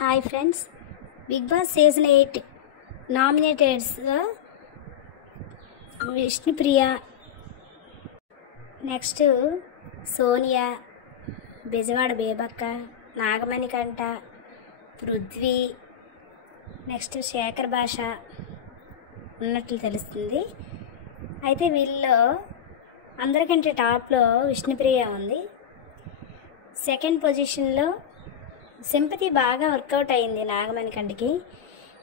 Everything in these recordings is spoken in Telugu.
Hi friends, Big Boss season 8 నామినేటెడ్స్లో విష్ణుప్రియ, నెక్స్ట్ సోనియా, బెజవాడ బేబక్క, నాగమణికంఠ, పృథ్వీ, నెక్స్ట్ శేఖర్ భాష ఉన్నట్లు తెలుస్తుంది. అయితే వీళ్ళలో అందరికంటే టాప్లో విష్ణుప్రియ ఉంది. సెకండ్ పొజిషన్లో సింపతి బాగా వర్కౌట్ అయింది నాగమణికంఠకి.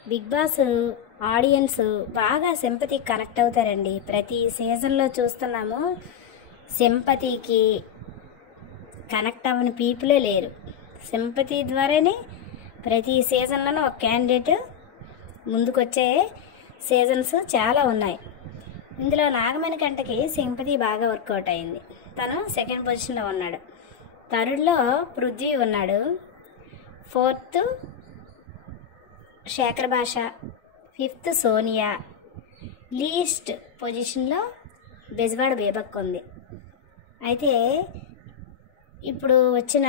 బిగ్ బాస్ ఆడియన్స్ బాగా సింపతికి కనెక్ట్ అవుతారండి. ప్రతి సీజన్లో చూస్తున్నాము, సింపతికి కనెక్ట్ అవ్వని పీపులే లేరు. సింపతి ద్వారానే ప్రతి సీజన్లోనూ ఒక క్యాండిడేట్ ముందుకొచ్చే సీజన్స్ చాలా ఉన్నాయి. ఇందులో నాగమణికంఠకి సింపతి బాగా వర్కౌట్ అయింది. తను సెకండ్ పొజిషన్లో ఉన్నాడు. థర్డ్లో పృథ్వీ ఉన్నాడు. ఫోర్త్ శేఖర్ భాష, ఫిఫ్త్ సోనియా, లీస్ట్ పొజిషన్లో బెజవాడ బేబక్క ఉంది. అయితే ఇప్పుడు వచ్చిన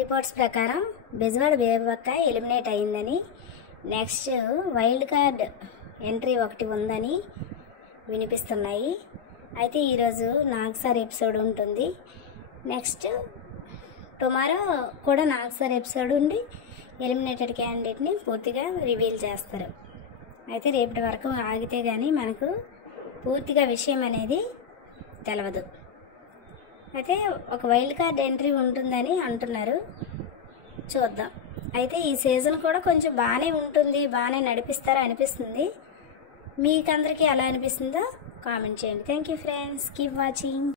రిపోర్ట్స్ ప్రకారం బెజవాడ బేబక్క ఎలిమినేట్ అయిందని, నెక్స్ట్ వైల్డ్ కార్డ్ ఎంట్రీ ఒకటి ఉందని వినిపిస్తున్నాయి. అయితే ఈరోజు నాగసార్ ఎపిసోడ్ ఉంటుంది. నెక్స్ట్ టుమారో కూడా నాగసార్ ఎపిసోడ్ ఉండి ఎలిమినేటెడ్ క్యాండిడేట్ని పూర్తిగా రివీల్ చేస్తారు. అయితే రేపటి వరకు ఆగితే కానీ మనకు పూర్తిగా విషయం అనేది తెలవదు. అయితే ఒక వైల్డ్ కార్డ్ ఎంట్రీ ఉంటుందని అంటున్నారు, చూద్దాం. అయితే ఈ సీజన్ కూడా కొంచెం బాగానే ఉంటుంది, బాగానే నడిపిస్తారో అనిపిస్తుంది. మీకు అందరికీ ఎలా అనిపిస్తుందో కామెంట్ చేయండి. Thank you friends, keep watching.